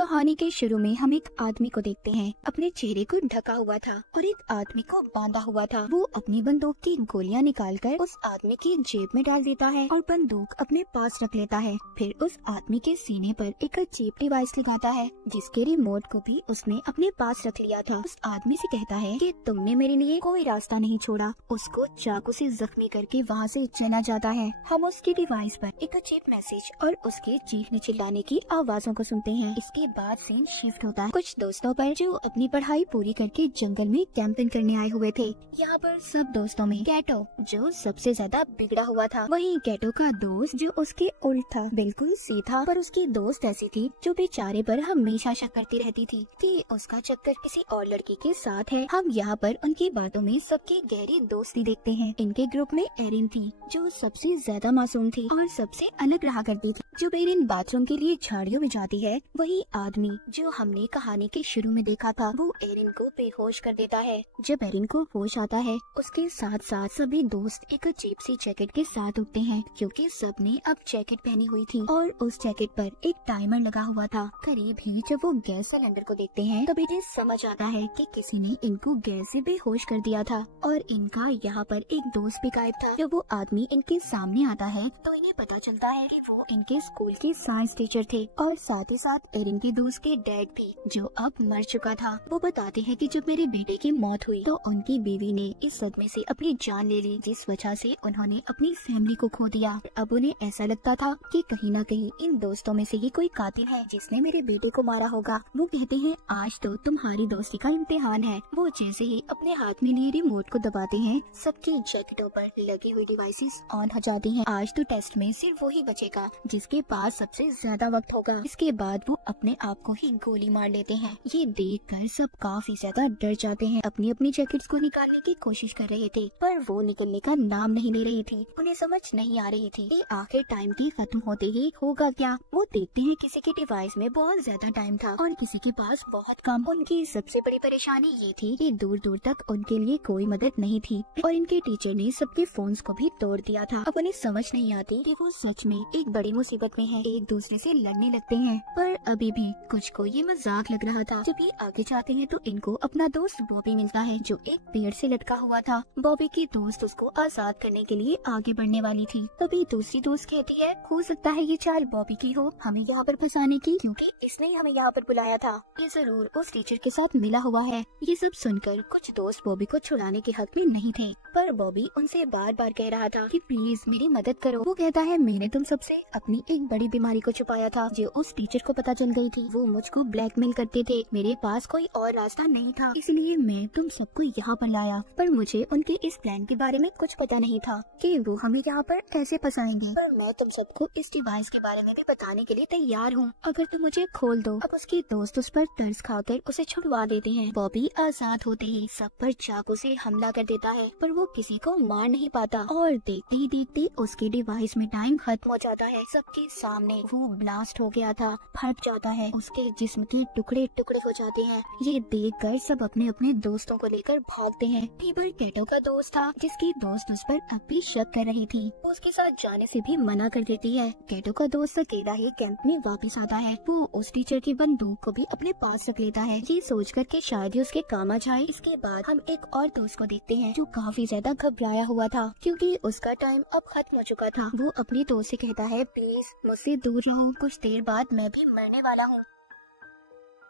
कहानी के शुरू में हम एक आदमी को देखते हैं। अपने चेहरे को ढका हुआ था और एक आदमी को बांधा हुआ था। वो अपनी बंदूक की गोलियां निकालकर उस आदमी की जेब में डाल देता है और बंदूक अपने पास रख लेता है। फिर उस आदमी के सीने पर एक चीप डिवाइस लगाता है जिसके रिमोट को भी उसने अपने पास रख लिया था। उस आदमी से कहता है कि तुमने मेरे लिए कोई रास्ता नहीं छोड़ा। उसको चाकू से जख्मी करके वहाँ से चला जाता है। हम उसकी डिवाइस पर एक चीप मैसेज और उसके चीखने चिल्लाने की आवाजों को सुनते हैं। इसके बाद सीन शिफ्ट होता है कुछ दोस्तों पर जो अपनी पढ़ाई पूरी करके जंगल में कैंपिंग करने आए हुए थे। यहाँ पर सब दोस्तों में कैटो जो सबसे ज्यादा बिगड़ा हुआ था। वहीं कैटो का दोस्त जो उसके उल्ट था, बिल्कुल सीधा, पर उसकी दोस्त ऐसी थी जो बेचारे पर हमेशा शक करती रहती थी कि उसका चक्कर किसी और लड़की के साथ है। हम यहाँ पर उनकी बातों में सबकी गहरी दोस्ती देखते हैं। इनके ग्रुप में एरिन थी जो सबसे ज्यादा मासूम थी और सबसे अलग रहा करती थी। जब एरिन बाथरूम के लिए झाड़ियों में जाती है, वही आदमी जो हमने कहानी के शुरू में देखा था वो एरिन को बेहोश कर देता है। जब एरिन को होश आता है, उसके साथ साथ सभी दोस्त एक अजीब सी जैकेट के साथ उठते हैं क्योंकि सबने अब जैकेट पहनी हुई थी और उस जैकेट पर एक टाइमर लगा हुआ था। करीब ही जब वो गैस सिलेंडर को देखते हैं तब इन्हें समझ आता है कि किसी ने इनको गैस से बेहोश कर दिया था और इनका यहाँ पर एक दोस्त भी गायब था। जब वो आदमी इनके सामने आता है तो इन्हें पता चलता है कि वो इनके स्कूल के साइंस टीचर थे और साथ ही साथ एरिन के दोस्त के डैड भी जो अब मर चुका था। वो बताते हैं कि जब मेरे बेटे की मौत हुई तो उनकी बीवी ने इस सदमे से अपनी जान ले ली जिस वजह से उन्होंने अपनी फैमिली को खो दिया। अब उन्हें ऐसा लगता था कि कहीं न कहीं इन दोस्तों में से ही कोई कातिल है जिसने मेरे बेटे को मारा होगा। वो कहते हैं आज तो तुम्हारी दोस्ती का इम्तिहान है। वो जैसे ही अपने हाथ में लिए रिमोट को दबाते हैं, सबकी जैकेटों पर लगी हुई डिवाइसेस ऑन हो जाती हैं। आज तो टेस्ट में सिर्फ वही बचेगा जिसके पास सबसे ज्यादा वक्त होगा। इसके बाद वो अपने आप को ही गोली मार लेते हैं। ये देखकर सब काफी ज्यादा डर जाते हैं। अपनी अपनी जैकेट्स को निकालने की कोशिश कर रहे थे पर वो निकलने का नाम नहीं ले रही थी। उन्हें समझ नहीं आ रही थी कि आखिर टाइम की खत्म होते ही होगा क्या। वो देखते हैं किसी के डिवाइस में बहुत ज्यादा टाइम था और किसी के पास बहुत कम। उनकी सबसे बड़ी परेशानी ये थी कि दूर दूर तक उनके लिए कोई मदद नहीं थी और इनके टीचर ने सबके फोन्स को भी तोड़ दिया था। अब उन्हें समझ नहीं आती कि वो सच में एक बड़ी मुसीबत में है। एक दूसरे से लड़ने लगते हैं पर अभी भी कुछ को ये मजाक लग रहा था। जब ये आगे जाते हैं तो इनको अपना दोस्त बॉबी मिलता है जो एक पेड़ से लटका हुआ था। बॉबी की दोस्त उसको आजाद करने के लिए आगे बढ़ने वाली थी। तभी दूसरी दोस्त कहती है हो सकता है ये चाल बॉबी की हो, हमें यहाँ पर फंसाने की, क्योंकि इसने ही हमें यहाँ पर बुलाया था। ये जरूर उस टीचर के साथ मिला हुआ है। ये सब सुनकर कुछ दोस्त बॉबी को छुड़ाने के हक में नहीं थे पर बॉबी उनसे बार बार कह रहा था कि प्लीज मेरी मदद करो। वो कहता है मैंने तुम सबसे अपनी एक बड़ी बीमारी को छुपाया था जो उस टीचर को पता चल गई थी। वो मुझको ब्लैकमेल करते थे, मेरे पास कोई और रास्ता नहीं था, इसलिए मैं तुम सबको यहाँ पर लाया। पर मुझे उनके इस प्लान के बारे में कुछ पता नहीं था कि वो हमें यहाँ पर कैसे फंसाएंगे। पर मैं तुम सबको इस डिवाइस के बारे में भी बताने के लिए तैयार हूँ अगर तुम मुझे खोल दो। अब उसके दोस्त उस पर तरस खाकर उसे छुड़वा देते हैं। बॉबी आजाद होते ही सब पर चाकू से हमला कर देता है पर वो किसी को मार नहीं पाता और देखते ही देखते उसके डिवाइस में टाइम खत्म हो जाता है। सबके सामने वो ब्लास्ट हो गया था, फट जाता है, उसके जिस्म के टुकड़े टुकड़े हो जाते हैं। ये देखकर सब अपने अपने दोस्तों को लेकर भागते हैं। टीबर कैटो का दोस्त था जिसकी दोस्त उस पर अब भी शक कर रही थी। वो उसके साथ जाने से भी मना कर देती है। कैटो का दोस्त अकेला ही कैंप में वापस आता है। वो उस टीचर की बंदूक को भी अपने पास रख लेता है ये सोचकर कि शायद ही उसके काम आ जाए। इसके बाद हम एक और दोस्त को देखते हैं जो काफी ज्यादा घबराया हुआ था क्योंकि उसका टाइम अब खत्म हो चुका था। वो अपने दोस्त से कहता है प्लीज मुझसे दूर रहो, कुछ देर बाद मैं भी मरने वाला हूँ।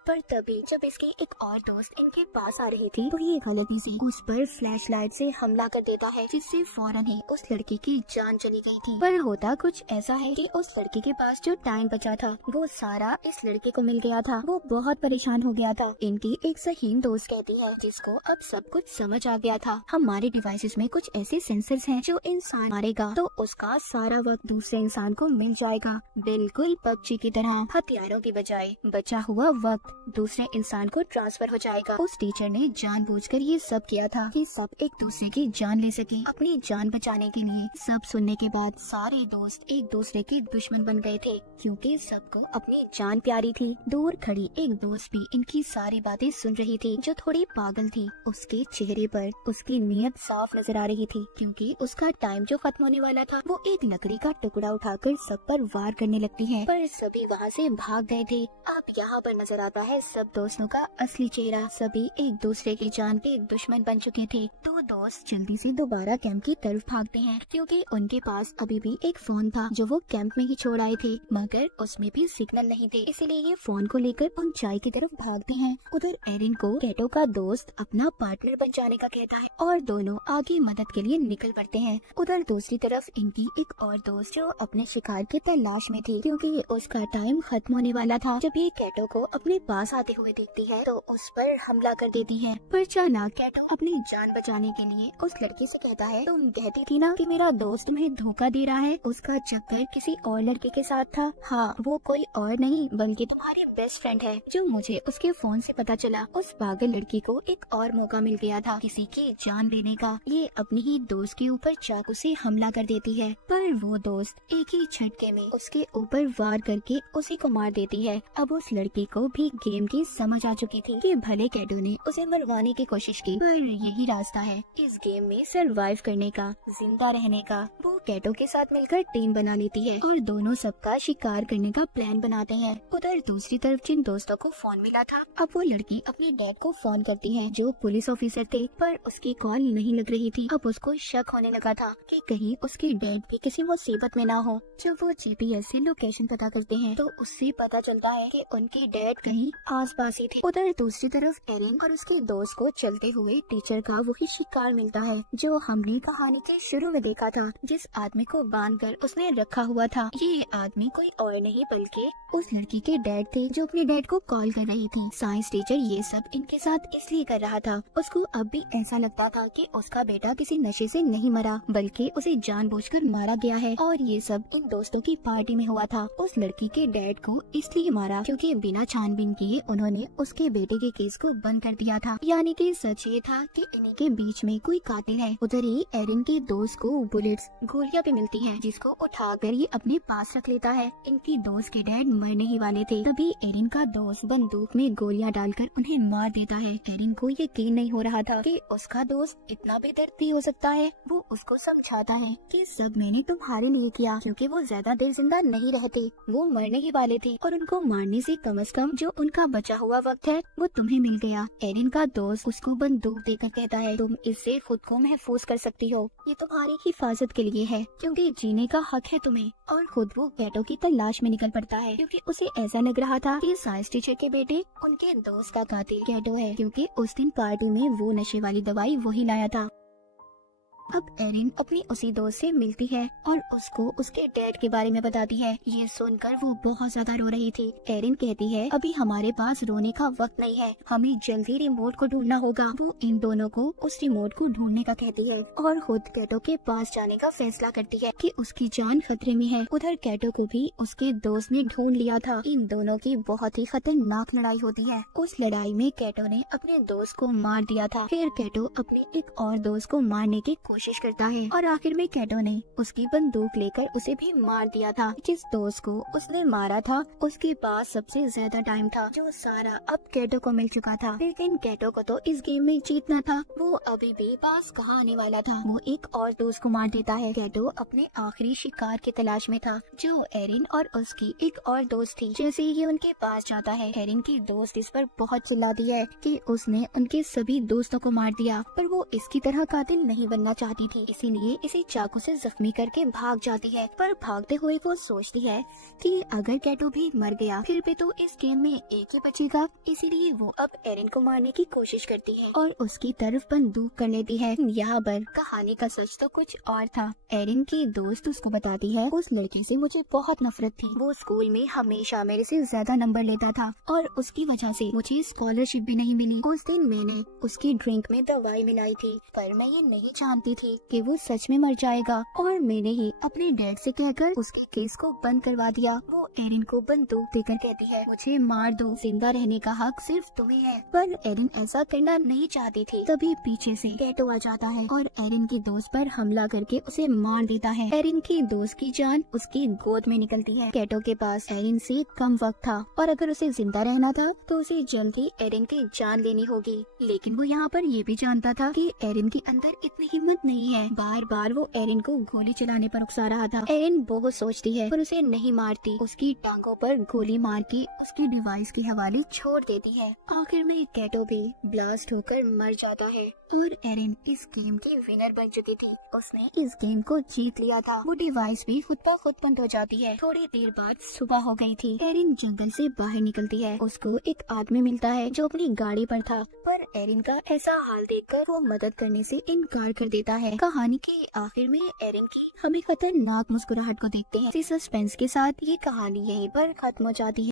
पर तभी जब इसकी एक और दोस्त इनके पास आ रही थी तो ये गलती से उस पर फ्लैशलाइट से हमला कर देता है जिससे फौरन ही उस लड़की की जान चली गई थी। पर होता कुछ ऐसा है कि उस लड़की के पास जो टाइम बचा था वो सारा इस लड़के को मिल गया था। वो बहुत परेशान हो गया था। इनकी एक सहीन दोस्त कहती है जिसको अब सब कुछ समझ आ गया था हमारे डिवाइसेस में कुछ ऐसे सेंसर्स हैं जो इंसान मारेगा तो उसका सारा वक्त दूसरे इंसान को मिल जाएगा, बिल्कुल पबजी की तरह। हथियारों की बजाय बचा हुआ वक्त दूसरे इंसान को ट्रांसफर हो जाएगा। उस टीचर ने जानबूझकर ये सब किया था कि सब एक दूसरे की जान ले सके अपनी जान बचाने के लिए। सब सुनने के बाद सारे दोस्त एक दूसरे के दुश्मन बन गए थे क्योंकि सबको अपनी जान प्यारी थी। दूर खड़ी एक दोस्त भी इनकी सारी बातें सुन रही थी, जो थोड़ी पागल थी। उसके चेहरे पर उसकी नीयत साफ नजर आ रही थी क्योंकि उसका टाइम जो खत्म होने वाला था। वो एक लकड़ी का टुकड़ा उठाकर सब पर वार करने लगती है, पर सभी वहाँ से भाग गए थे। अब यहाँ पर नजर आता है सब दोस्तों का असली चेहरा। सभी एक दूसरे की जान के दुश्मन बन चुके थे। दो दोस्त जल्दी से दोबारा कैंप की तरफ भागते हैं क्योंकि उनके पास अभी भी एक फोन था जो वो कैंप में ही छोड़ आए थे, मगर उसमें भी सिग्नल नहीं थे। इसलिए ये फोन को लेकर ऊंचाई की तरफ भागते हैं। उधर एरिन को कैटो का दोस्त अपना पार्टनर बन जाने का कहता है और दोनों आगे मदद के लिए निकल पड़ते हैं। उधर दूसरी तरफ इनकी एक और दोस्त जो अपने शिकार के तलाश में थी क्योंकि उसका टाइम खत्म होने वाला था। जब ये कैटो को अपने पास आते हुए देखती है तो उस पर हमला कर देती है, पर अचानक कैटो अपनी जान बचाने के लिए उस लड़के से कहता है, तुम कहती थी ना कि मेरा दोस्त तुम्हें धोखा दे रहा है, उसका चक्कर किसी और लड़के के साथ था। हाँ, वो कोई और नहीं बल्कि तुम्हारी बेस्ट फ्रेंड है, जो मुझे उसके फोन से पता चला। उस पागल लड़की को एक और मौका मिल गया था किसी की जान लेने का। ये अपनी ही दोस्त के ऊपर चाकू से हमला कर देती है, पर वो दोस्त एक ही झटके में उसके ऊपर वार करके उसी को मार देती है। अब उस लड़की को भी गेम की समझ आ चुकी थी कि भले कैटो ने उसे मरवाने की कोशिश की, पर यही रास्ता है इस गेम में सरवाइव करने का, जिंदा रहने का। वो कैटो के साथ मिलकर टीम बना लेती है और दोनों सबका शिकार करने का प्लान बनाते हैं। उधर दूसरी तरफ जिन दोस्तों को फोन मिला था, अब वो लड़की अपने डैड को फोन करती है जो पुलिस ऑफिसर थे, पर उसकी कॉल नहीं लग रही थी। अब उसको शक होने लगा था कि कहीं उसके डैड भी किसी मुसीबत में ना हो। जब वो जीपीएस से लोकेशन पता करते हैं तो उससे पता चलता है कि उनके डैड कहीं आसपास ही थे। उधर दूसरी तरफ एरिन और उसके दोस्त को चलते हुए टीचर का वही शिकार मिलता है जो हमने कहानी के शुरू में देखा था, जिस आदमी को बांधकर उसने रखा हुआ था। ये आदमी कोई और नहीं बल्कि उस लड़की के डैड थे जो अपने डैड को कॉल कर रही थी। साइंस टीचर ये सब इनके साथ इसलिए कर रहा था, उसको अब भी ऐसा लगता था कि उसका बेटा किसी नशे से नहीं मरा बल्कि उसे जानबूझकर मारा गया है, और ये सब इन दोस्तों की पार्टी में हुआ था। उस लड़की के डैड को इसलिए मारा क्योंकि बिना छानबीन किए उन्होंने उसके बेटे के केस को बंद कर दिया था। यानी कि सच ये था कि इन्हीं के बीच में कोई कातिल है। उधर ही एरिन के दोस्त को बुलेट्स गोलियां भी मिलती हैं, जिसको उठाकर ये अपने पास रख लेता है। इनकी दोस्त के डैड मरने ही वाले थे, तभी एरिन का दोस्त बंदूक में गोलियां डालकर उन्हें मार देता है। एरिन को यकीन नहीं हो रहा था कि उसका दोस्त इतना बेदर्द हो सकता है। वो उसको समझाता है कि सब मैंने तुम्हारे लिए किया क्योंकि वो ज्यादा देर जिंदा नहीं रहते, वो मरने ही वाले थे और उनको मारने से कम जो उनका बचा हुआ वक्त है वो तुम्हें मिल गया। एरिन का दोस्त उसको बंदूक देकर कहता है, तुम इससे खुद को महफूज कर सकती हो, ये तुम्हारी हिफाजत के लिए है क्योंकि जीने का हक है तुम्हें। और खुद वो कैटो की तलाश में निकल पड़ता है क्योंकि उसे ऐसा लग रहा था कि साइंस टीचर के बेटे उनके दोस्त का कातिल कैटो है, क्योंकि उस दिन पार्टी में वो नशे वाली दवाई वही लाया था। अब एरिन अपनी उसी दोस्त से मिलती है और उसको उसके डैड के बारे में बताती है। ये सुनकर वो बहुत ज्यादा रो रही थी। एरिन कहती है, अभी हमारे पास रोने का वक्त नहीं है, हमें जल्दी रिमोट को ढूंढना होगा। वो इन दोनों को उस रिमोट को ढूंढने का कहती है और खुद कैटो के पास जाने का फैसला करती है कि उसकी जान खतरे में है। उधर कैटो को भी उसके दोस्त ने ढूंढ लिया था। इन दोनों की बहुत ही खतरनाक लड़ाई होती है। उस लड़ाई में कैटो ने अपने दोस्त को मार दिया था। फिर कैटो अपने एक और दोस्त को मारने की कोशिश करता है और आखिर में कैटो ने उसकी बंदूक लेकर उसे भी मार दिया था। जिस दोस्त को उसने मारा था उसके पास सबसे ज्यादा टाइम था, जो सारा अब कैटो को मिल चुका था। लेकिन कैटो को तो इस गेम में जीतना था, वो अभी भी पास कहाँ आने वाला था। वो एक और दोस्त को मार देता है। कैटो अपने आखिरी शिकार की तलाश में था, जो एरिन और उसकी एक और दोस्त थी। जैसे ही उनके पास जाता है, एरिन की दोस्त इस पर बहुत चिल्लाती है कि उसने उनके सभी दोस्तों को मार दिया, पर वो इसकी तरह कातिल नहीं बनना चाहती थी, इसीलिए इसे चाकू से जख्मी करके भाग जाती है। पर भागते हुए वो सोचती है कि अगर कैटो भी मर गया फिर भी तो इस गेम में एक ही बचेगा, इसीलिए वो अब एरिन को मारने की कोशिश करती है और उसकी तरफ बंदूक कर लेती है। यहाँ पर कहानी का सच तो कुछ और था। एरिन की दोस्त उसको बताती है, उस लड़के से मुझे बहुत नफरत थी, वो स्कूल में हमेशा मेरे से ज्यादा नंबर लेता था और उसकी वजह से मुझे स्कॉलरशिप भी नहीं मिली। उस दिन मैंने उसकी ड्रिंक में दवाई मिलाई थी, पर मैं ये नहीं जानती थी कि वो सच में मर जाएगा और मैंने ही अपने डैड से कहकर उसके केस को बंद करवा दिया। वो एरिन को बंदूक देकर कहती है, मुझे मार दो, जिंदा रहने का हक सिर्फ तुम्हें है। पर एरिन ऐसा करना नहीं चाहती थी। तभी पीछे से कैटो आ जाता है और एरिन की दोस्त पर हमला करके उसे मार देता है। एरिन की दोस्त की जान उसकी गोद में निकलती है। कैटो के पास एरिन से कम वक्त था और अगर उसे जिंदा रहना था तो उसे जल्द ही एरिन की जान लेनी होगी। लेकिन वो यहाँ पर ये भी जानता था कि एरिन के अंदर इतनी हिम्मत नहीं है। बार बार वो एरिन को गोली चलाने पर उकसा रहा था। एरिन बहुत सोचती है पर उसे नहीं मारती। उसकी टांगों पर गोली मार के उसकी डिवाइस के हवाले छोड़ देती है। आखिर में कैटो भी ब्लास्ट होकर मर जाता है और एरिन इस गेम की विनर बन चुकी थी। उसने इस गेम को जीत लिया था। वो डिवाइस भी खुद ब खुद बंद हो जाती है। थोड़ी देर बाद सुबह हो गई थी। एरिन जंगल से बाहर निकलती है। उसको एक आदमी मिलता है जो अपनी गाड़ी पर था, पर एरिन का ऐसा हाल देखकर वो मदद करने से इनकार कर देता है। कहानी के आखिर में एरिन की हमें खतरनाक मुस्कुराहट को देखते हैं। इसी सस्पेंस के साथ ये कहानी यहीं पर खत्म हो जाती है।